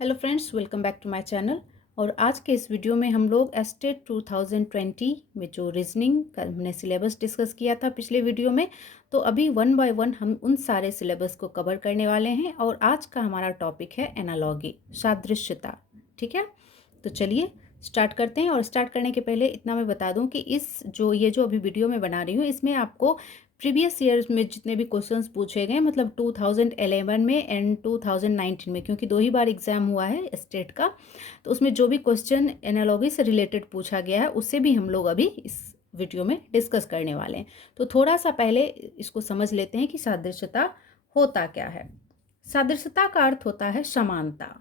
Hello friends, welcome back to my channel. और आज के इस वीडियो में हम लोग एस्टेट 2020 में जो रीजनिंग का हमने सिलेबस डिस्कस किया था पिछले वीडियो में, तो अभी वन बाय वन हम उन सारे सिलेबस को कवर करने वाले हैं। और आज का हमारा टॉपिक है एनालॉगी, सादृश्यता। ठीक है, तो चलिए स्टार्ट करते हैं। और स्टार्ट करने के पहले इतना मैं बता दूं कि ये जो अभी वीडियो में बना रही हूँ, इसमें आपको प्रीवियस ईयर्स में जितने भी क्वेश्चंस पूछे गए, मतलब 2011 में एंड 2019 में, क्योंकि 2 ही बार एग्जाम हुआ है स्टेट का, तो उसमें जो भी क्वेश्चन एनालॉगी से रिलेटेड पूछा गया है उससे भी हम लोग अभी इस वीडियो में डिस्कस करने वाले हैं। तो थोड़ा सा पहले इसको समझ लेते हैं कि सादृश्यता होता क्या है। सादृश्यता का अर्थ होता है समानता,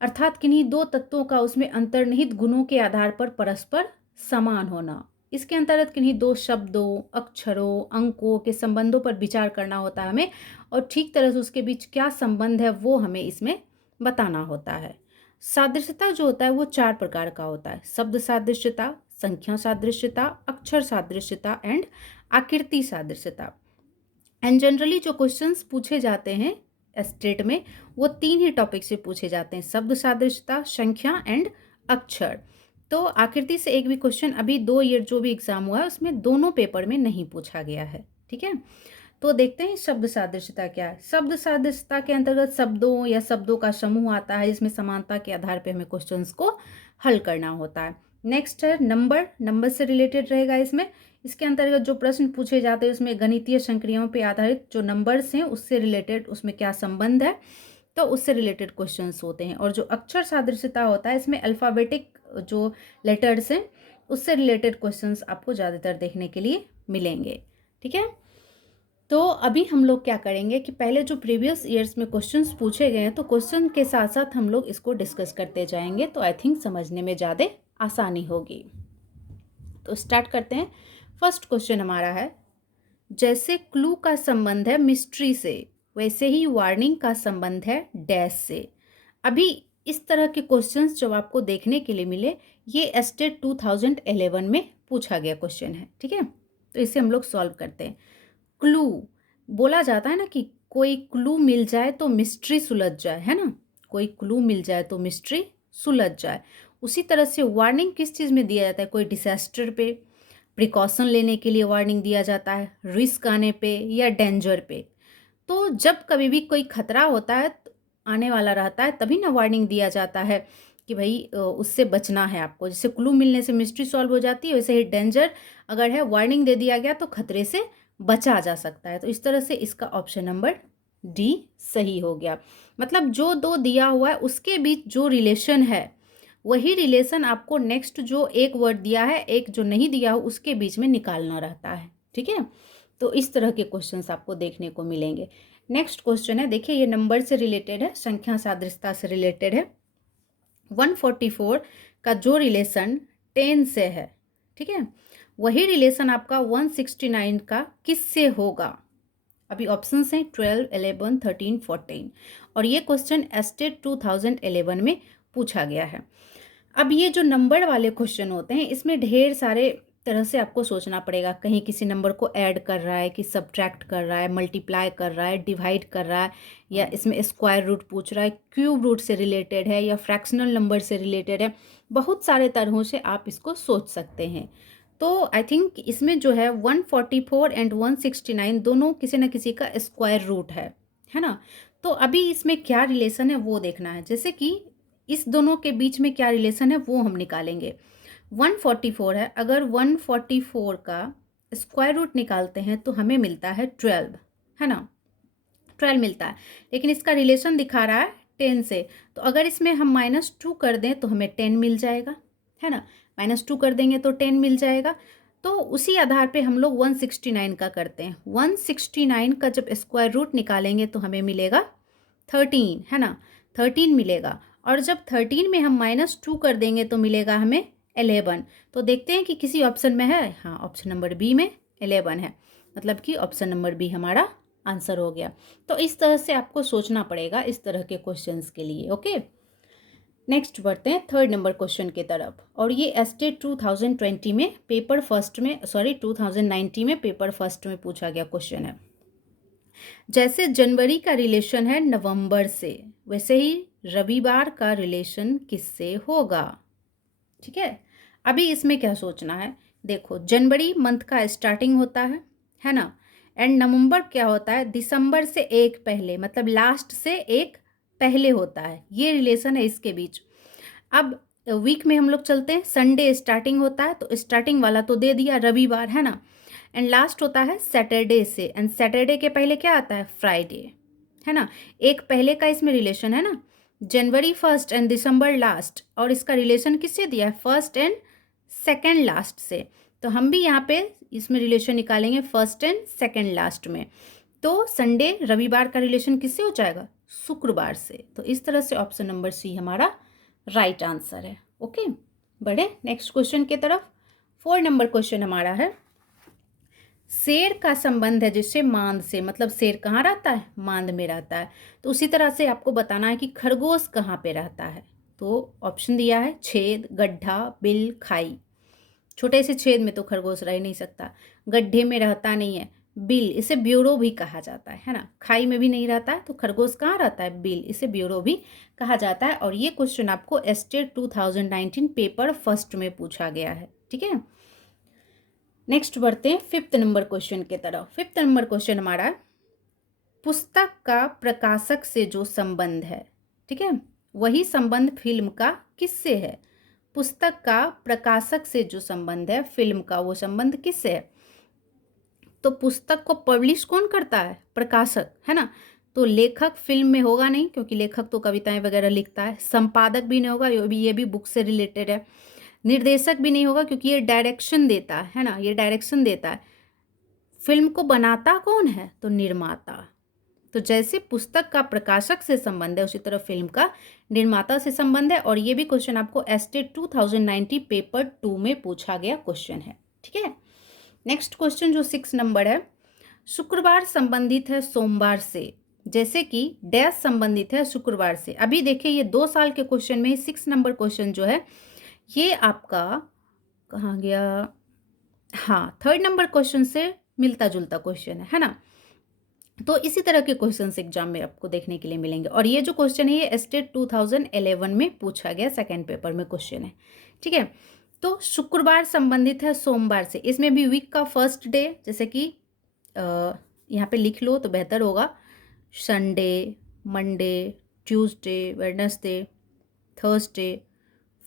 अर्थात किन्हीं दो तत्वों का उसमें अंतर्निहित गुणों के आधार पर परस्पर समान होना। इसके अंतर्गत किन्हीं दो शब्दों, अक्षरों, अंकों के संबंधों पर विचार करना होता है हमें, और ठीक तरह से उसके बीच क्या संबंध है वो हमें इसमें बताना होता है। सादृश्यता जो होता है वो 4 प्रकार का होता है: शब्द सादृश्यता, संख्या सादृश्यता, अक्षर सादृश्यता एंड आकृति सादृश्यता। एंड जनरली जो क्वेश्चंस पूछे जाते हैं स्टेट में, वो 3 ही टॉपिक से पूछे जाते हैं: शब्द सादृश्यता, संख्या एंड अक्षर। तो आकृति से एक भी क्वेश्चन अभी 2 ईयर जो भी एग्जाम हुआ है उसमें दोनों पेपर में नहीं पूछा गया है। ठीक है, तो देखते हैं शब्द सादृश्यता क्या है। शब्द सादृश्यता के अंतर्गत शब्दों या शब्दों का समूह आता है जिसमें समानता के आधार पर हमें क्वेश्चंस को हल करना होता है। नेक्स्ट है नंबर, नंबर से रिलेटेड रहेगा इसमें। इसके अंतर्गत जो प्रश्न पूछे जाते हैं उसमें गणितीय संक्रियाओं पर आधारित जो नंबर्स हैं उससे रिलेटेड उसमें क्या संबंध है, तो उससे रिलेटेड क्वेश्चंस होते हैं। और जो अक्षर सादृश्यता होता है इसमें अल्फ़ाबेटिक जो लेटर्स हैं उससे रिलेटेड क्वेश्चंस आपको ज़्यादातर देखने के लिए मिलेंगे। ठीक है, तो अभी हम लोग क्या करेंगे कि पहले जो प्रीवियस ईयर्स में क्वेश्चंस पूछे गए हैं तो क्वेश्चन के साथ साथ हम लोग इसको डिस्कस करते जाएंगे, तो आई थिंक समझने में ज़्यादा आसानी होगी। तो स्टार्ट करते हैं। फर्स्ट क्वेश्चन हमारा है, जैसे क्लू का संबंध है मिस्ट्री से, वैसे ही वार्निंग का संबंध है डैश से। अभी इस तरह के क्वेश्चंस जब आपको देखने के लिए मिले, ये एस्टेट 2011 में पूछा गया क्वेश्चन है। ठीक है, तो इसे हम लोग सॉल्व करते हैं। क्लू बोला जाता है ना कि कोई क्लू मिल जाए तो मिस्ट्री सुलझ जाए, है ना, कोई क्लू मिल जाए तो मिस्ट्री सुलझ जाए। उसी तरह से वार्निंग किस चीज़ में दिया जाता है? कोई डिसास्टर पे, प्रिकॉशन लेने के लिए वार्निंग दिया जाता है, रिस्क आने पे या डेंजर पे। तो जब कभी भी कोई खतरा होता है आने वाला रहता है तभी ना वार्निंग दिया जाता है कि भाई उससे बचना है आपको। जैसे क्लू मिलने से मिस्ट्री सॉल्व हो जाती है, वैसे ही डेंजर अगर है, वार्निंग दे दिया गया तो खतरे से बचा जा सकता है। तो इस तरह से इसका ऑप्शन नंबर डी सही हो गया। मतलब जो दो दिया हुआ है उसके बीच जो रिलेशन है वही रिलेशन आपको नेक्स्ट जो एक वर्ड दिया है, एक जो नहीं दिया हो, उसके बीच में निकालना रहता है। ठीक है, तो इस तरह के क्वेश्चंस आपको देखने को मिलेंगे। नेक्स्ट क्वेश्चन है, देखिए ये नंबर से रिलेटेड है, संख्या सादृश्यता से रिलेटेड है। 144 का जो रिलेशन 10 से है, ठीक है, वही रिलेशन आपका 169 का किससे होगा? अभी ऑप्शंस हैं 12, 11, 13, 14, और ये क्वेश्चन एस्टेट 2011 में पूछा गया है। अब ये जो नंबर वाले क्वेश्चन होते हैं इसमें ढेर सारे तरह से आपको सोचना पड़ेगा। कहीं किसी नंबर को ऐड कर रहा है कि सब्ट्रैक्ट कर रहा है, मल्टीप्लाई कर रहा है, डिवाइड कर रहा है, या इसमें स्क्वायर रूट पूछ रहा है, क्यूब रूट से रिलेटेड है, या फ्रैक्शनल नंबर से रिलेटेड है। बहुत सारे तरहों से आप इसको सोच सकते हैं। तो आई थिंक इसमें जो है 144 एंड 169 दोनों किसी न किसी का स्क्वायर रूट है ना। तो अभी इसमें क्या रिलेशन है वो देखना है। जैसे कि इस दोनों के बीच में क्या रिलेशन है वो हम निकालेंगे। 144 है, अगर 144 का स्क्वायर रूट निकालते हैं तो हमें मिलता है 12, है ना, 12 मिलता है। लेकिन इसका रिलेशन दिखा रहा है 10 से, तो अगर इसमें हम -2 कर दें तो हमें 10 मिल जाएगा, है ना, -2 कर देंगे तो 10 मिल जाएगा। तो उसी आधार पे हम लोग 169 का करते हैं। 169 का जब स्क्वायर रूट निकालेंगे तो हमें मिलेगा 13, है ना, 13 मिलेगा। और जब 13 में हम -2 कर देंगे तो मिलेगा हमें 11। तो देखते हैं कि किसी ऑप्शन में है, हाँ, ऑप्शन नंबर बी में 11 है, मतलब कि ऑप्शन नंबर बी हमारा आंसर हो गया। तो इस तरह से आपको सोचना पड़ेगा इस तरह के क्वेश्चंस के लिए। ओके, नेक्स्ट बढ़ते हैं थर्ड नंबर क्वेश्चन की तरफ। और ये एस्टेट 2020 में पेपर फर्स्ट में, 2019 में पेपर फर्स्ट में पूछा गया क्वेश्चन है। जैसे जनवरी का रिलेशन है नवंबर से, वैसे ही रविवार का रिलेशन किससे होगा। ठीक है, अभी इसमें क्या सोचना है, देखो जनवरी मंथ का स्टार्टिंग होता है ना, एंड नवंबर क्या होता है, दिसंबर से एक पहले, मतलब लास्ट से एक पहले होता है, ये रिलेशन है इसके बीच। अब वीक में हम लोग चलते हैं, संडे स्टार्टिंग होता है, तो स्टार्टिंग वाला तो दे दिया रविवार, है ना, एंड लास्ट होता है सैटरडे से, एंड सैटरडे के पहले क्या आता है, फ्राइडे, है ना। एक पहले का इसमें रिलेशन है ना, जनवरी फर्स्ट एंड दिसंबर लास्ट, और इसका रिलेशन किससे दिया है, फर्स्ट एंड सेकेंड लास्ट से। तो हम भी यहाँ पे इसमें रिलेशन निकालेंगे फर्स्ट एंड सेकेंड लास्ट में, तो संडे रविवार का रिलेशन किससे हो जाएगा, शुक्रवार से। तो इस तरह से ऑप्शन नंबर सी हमारा राइट आंसर है। ओके, बढ़े नेक्स्ट क्वेश्चन की तरफ। 4 नंबर क्वेश्चन हमारा है, शेर का संबंध है जिससे मांद से, मतलब शेर कहाँ रहता है, मांद में रहता है। तो उसी तरह से आपको बताना है कि खरगोश कहाँ पे रहता है। तो ऑप्शन दिया है छेद, गड्ढा, बिल, खाई। छोटे से छेद में तो खरगोश रह नहीं सकता, गड्ढे में रहता नहीं है, बिल, इसे ब्यूरो भी कहा जाता है ना, खाई में भी नहीं रहता है, तो खरगोश कहाँ रहता है, बिल, इसे ब्यूरो भी कहा जाता है। और ये क्वेश्चन आपको एस्टेट 2019 पेपर फर्स्ट में पूछा गया है। ठीक है, नेक्स्ट बढ़ते हैं 5th नंबर क्वेश्चन की तरफ। 5th नंबर क्वेश्चन हमारा है, पुस्तक का प्रकाशक से जो संबंध है, ठीक है, वही संबंध फिल्म का किससे है। पुस्तक का प्रकाशक से जो संबंध है फिल्म का, वो संबंध किससे है। तो पुस्तक को पब्लिश कौन करता है, प्रकाशक, है ना। तो लेखक फिल्म में होगा नहीं, क्योंकि लेखक तो कविताएं वगैरह लिखता है। संपादक भी नहीं होगा, ये भी बुक से रिलेटेड है। निर्देशक भी नहीं होगा, क्योंकि ये डायरेक्शन देता है ना, ये डायरेक्शन देता है। फिल्म को बनाता कौन है, तो निर्माता। तो जैसे पुस्तक का प्रकाशक से संबंध है, उसी तरह फिल्म का निर्माता से संबंध है। और ये भी क्वेश्चन आपको एस्टेट 2090 पेपर 2 में पूछा गया क्वेश्चन है। ठीक है, नेक्स्ट क्वेश्चन जो 6 नंबर है, शुक्रवार संबंधित है सोमवार से, जैसे कि डैश संबंधित है शुक्रवार से। अभी देखिए ये 2 साल के क्वेश्चन में 6 नंबर क्वेश्चन जो है ये आपका कहाँ गया, हाँ 3rd नंबर क्वेश्चन से मिलता जुलता क्वेश्चन है ना। तो इसी तरह के क्वेश्चंस एग्जाम में आपको देखने के लिए मिलेंगे। और ये जो क्वेश्चन है ये एस्टेट 2011 में पूछा गया, सेकेंड पेपर में क्वेश्चन है। ठीक है, तो शुक्रवार संबंधित है सोमवार से, इसमें भी वीक का फर्स्ट डे, जैसे कि यहाँ पे लिख लो तो बेहतर होगा, Sunday, Monday, Tuesday, Wednesday, Thursday,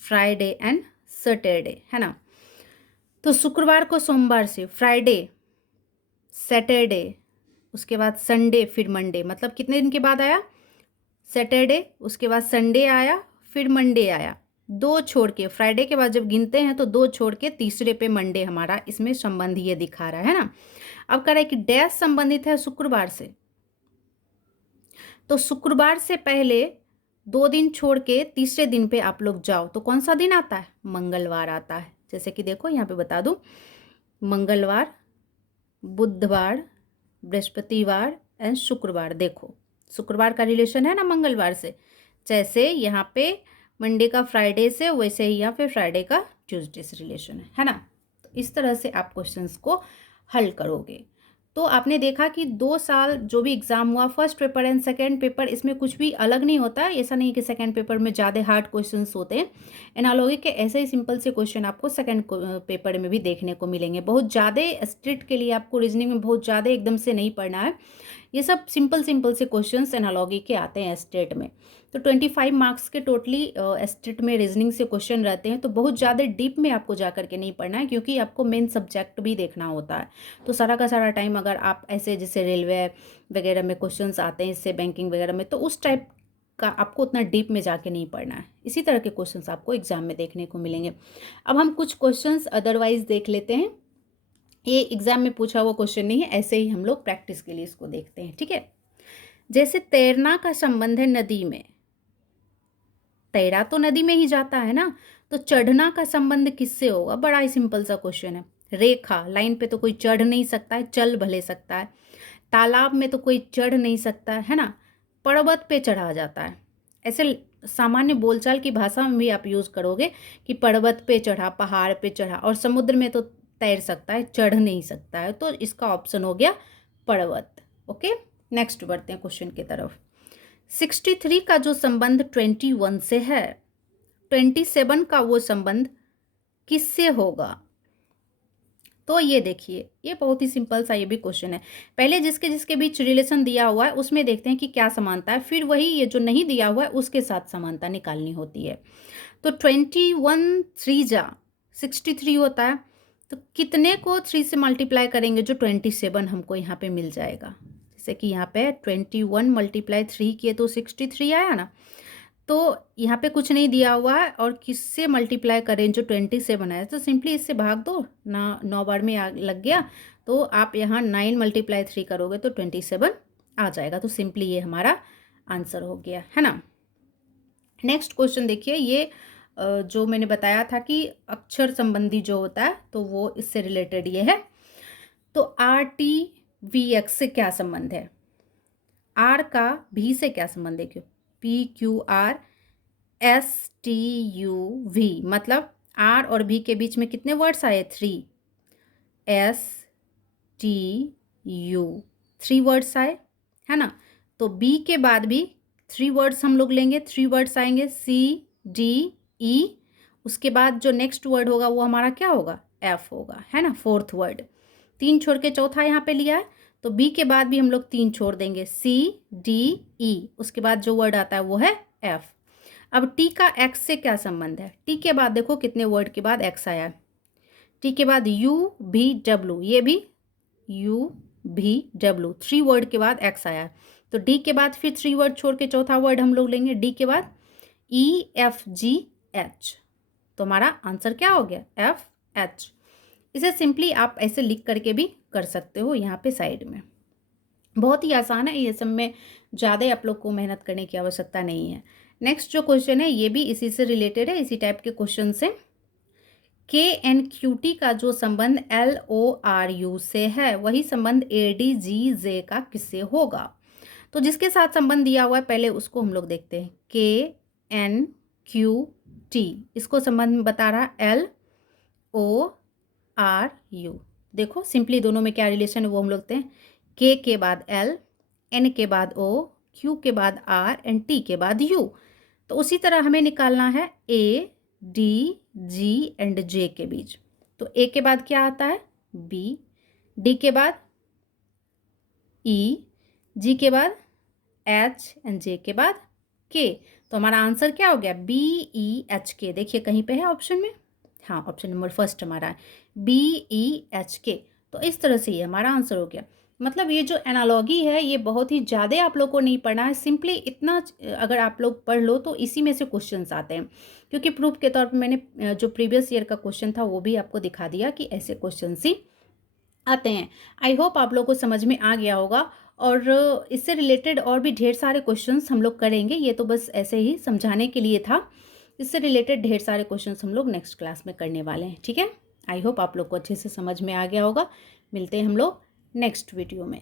Friday and Saturday, है ना। तो शुक्रवार को सोमवार से, फ्राइडे, सैटरडे, उसके बाद संडे, फिर मंडे, मतलब कितने दिन के बाद आया, सैटरडे, उसके बाद संडे आया, फिर मंडे आया। 2 छोड़ के, फ्राइडे के बाद जब गिनते हैं तो 2 छोड़ के तीसरे पे मंडे हमारा इसमें संबंध ये दिखा रहा है ना। अब कह रहा है कि डैश संबंधित है शुक्रवार से, तो शुक्रवार से पहले 2 दिन छोड़ के तीसरे दिन पे आप लोग जाओ, तो कौन सा दिन आता है, मंगलवार आता है। जैसे कि देखो यहाँ पे बता दूं, मंगलवार, बुधवार, बृहस्पतिवार एंड शुक्रवार। देखो शुक्रवार का रिलेशन है ना मंगलवार से, जैसे यहाँ पे मंडे का फ्राइडे से, वैसे ही यहाँ पे फ्राइडे का ट्यूसडे से रिलेशन है ना। तो इस तरह से आप क्वेश्चंस को हल करोगे। तो आपने देखा कि 2 साल जो भी एग्जाम हुआ, first paper and second paper, इसमें कुछ भी अलग नहीं होता है। ऐसा नहीं कि सेकेंड पेपर में ज़्यादा हार्ड क्वेश्चंस होते हैं, एनालॉगी के ऐसे ही सिंपल से क्वेश्चन आपको सेकेंड पेपर में भी देखने को मिलेंगे। बहुत ज़्यादा स्ट्रिक्ट के लिए आपको रीजनिंग में बहुत ज़्यादा एकदम से नहीं पढ़ना है, ये सब सिंपल से क्वेश्चंस एनालॉगी के आते हैं स्टेट में। तो 25 मार्क्स के टोटली स्टेट में रीजनिंग से क्वेश्चन रहते हैं, तो बहुत ज़्यादा डीप में आपको जा करके नहीं पढ़ना है, क्योंकि आपको मेन सब्जेक्ट भी देखना होता है। तो सारा का सारा टाइम अगर आप ऐसे जैसे रेलवे वगैरह में क्वेश्चंस आते हैं, इससे बैंकिंग वगैरह में, तो उस टाइप का आपको उतना डीप में जाके नहीं पढ़ना है। इसी तरह के क्वेश्चंस आपको एग्जाम में देखने को मिलेंगे। अब हम कुछ क्वेश्चंस अदरवाइज देख लेते हैं, ये एग्जाम में पूछा हुआ क्वेश्चन नहीं है, ऐसे ही हम लोग प्रैक्टिस के लिए इसको देखते हैं। ठीक है, जैसे तैरना का संबंध है नदी में, तैरा तो नदी में ही जाता है ना, तो चढ़ना का संबंध किससे होगा, बड़ा ही सिंपल सा क्वेश्चन है। रेखा, लाइन पे तो कोई चढ़ नहीं सकता है, चल भले सकता है। तालाब में तो कोई चढ़ नहीं सकता है ना, पर्वत पे चढ़ा जाता है। ऐसे सामान्य बोलचाल की भाषा में भी आप यूज़ करोगे कि पर्वत पे चढ़ा, पहाड़ पे चढ़ा। और समुद्र में तो तैर सकता है, चढ़ नहीं सकता है, तो इसका ऑप्शन हो गया पर्वत। ओके, नेक्स्ट बढ़ते हैं क्वेश्चन की तरफ। 63 का जो संबंध 21 से है, 27 का वो संबंध किससे होगा? तो ये देखिए, ये बहुत ही सिंपल सा ये भी क्वेश्चन है। पहले जिसके जिसके बीच रिलेशन दिया हुआ है उसमें देखते हैं कि क्या समानता है, फिर वही ये जो नहीं दिया हुआ है उसके साथ समानता निकालनी होती है। तो 21 3 जा 63 होता है, तो कितने को 3 से मल्टीप्लाई करेंगे जो 27 हमको यहाँ पे मिल जाएगा। जैसे कि यहाँ पे 21 मल्टीप्लाई 3 किए तो 63 आया ना। तो यहाँ पे कुछ नहीं दिया हुआ है और किससे मल्टीप्लाई करें जो 27 आया, तो सिंपली इससे भाग दो ना, 9 बार में लग गया। तो आप यहाँ 9 मल्टीप्लाई 3 करोगे तो 27 आ जाएगा। तो सिंपली ये हमारा आंसर हो गया है ना। नेक्स्ट क्वेश्चन देखिए, ये जो मैंने बताया था कि अक्षर संबंधी जो होता है तो वो इससे रिलेटेड ये है। तो RTVX से क्या संबंध है? R का V से क्या संबंध है? क्यों PQRSTUV, मतलब R और V के बीच में कितने वर्ड्स आए? 3 STU, 3 वर्ड्स आए है ना। तो B के बाद भी 3 वर्ड्स हम लोग लेंगे, 3 वर्ड्स आएंगे CDE। उसके बाद जो नेक्स्ट वर्ड होगा वो हमारा क्या होगा? F होगा, है ना, 4th वर्ड। 3 छोड़ के चौथा यहाँ पे लिया है, तो B के बाद भी हम लोग 3 छोड़ देंगे CDE। उसके बाद जो वर्ड आता है वो है F। अब T का X से क्या संबंध है? T के बाद देखो कितने वर्ड के बाद X आया। T के बाद UVW, ये भी UVW, 3 वर्ड के बाद X आया। तो D के बाद फिर 3 वर्ड छोड़ के चौथा वर्ड हम लोग लेंगे D के बाद EFGH। तो हमारा आंसर क्या हो गया? FH। इसे सिंपली आप ऐसे लिख करके भी कर सकते हो यहाँ पे साइड में। बहुत ही आसान है, ये सब में ज़्यादा आप लोग को मेहनत करने की आवश्यकता नहीं है। नेक्स्ट जो क्वेश्चन है ये भी इसी से रिलेटेड है, इसी टाइप के क्वेश्चन से। KNQT का जो संबंध LORU से है वही संबंध ADGJ का किससे होगा? तो जिसके साथ संबंध दिया हुआ है पहले उसको हम लोग देखते हैं। KNQT, इसको संबंध बता रहा LORU। देखो सिंपली दोनों में क्या रिलेशन है वो हम लोग देखते हैं। K के बाद L, N के बाद O, Q के बाद R एंड T के बाद U। तो उसी तरह हमें निकालना है A, D, G and J के बीच। तो A के बाद क्या आता है? B, D के बाद E, G के बाद H एंड J के बाद K। तो हमारा आंसर क्या हो गया? BEHK। देखिए कहीं पे है ऑप्शन में, हाँ ऑप्शन नंबर फर्स्ट हमारा है BEHK। तो इस तरह से ये हमारा आंसर हो गया। मतलब ये जो एनालॉगी है ये बहुत ही ज़्यादा आप लोग को नहीं पढ़ना है, सिंपली इतना अगर आप लोग पढ़ लो तो इसी में से क्वेश्चंस आते हैं। क्योंकि प्रूफ के तौर पे मैंने जो प्रीवियस ईयर का क्वेश्चन था वो भी आपको दिखा दिया कि ऐसे क्वेश्चन ही आते हैं। आई होप आप लोग को समझ में आ गया होगा। और इससे रिलेटेड और भी ढेर सारे क्वेश्चंस हम लोग करेंगे, ये तो बस ऐसे ही समझाने के लिए था। इससे रिलेटेड ढेर सारे क्वेश्चंस हम लोग नेक्स्ट क्लास में करने वाले हैं, ठीक है। आई होप आप लोग को अच्छे से समझ में आ गया होगा। मिलते हैं हम लोग नेक्स्ट वीडियो में।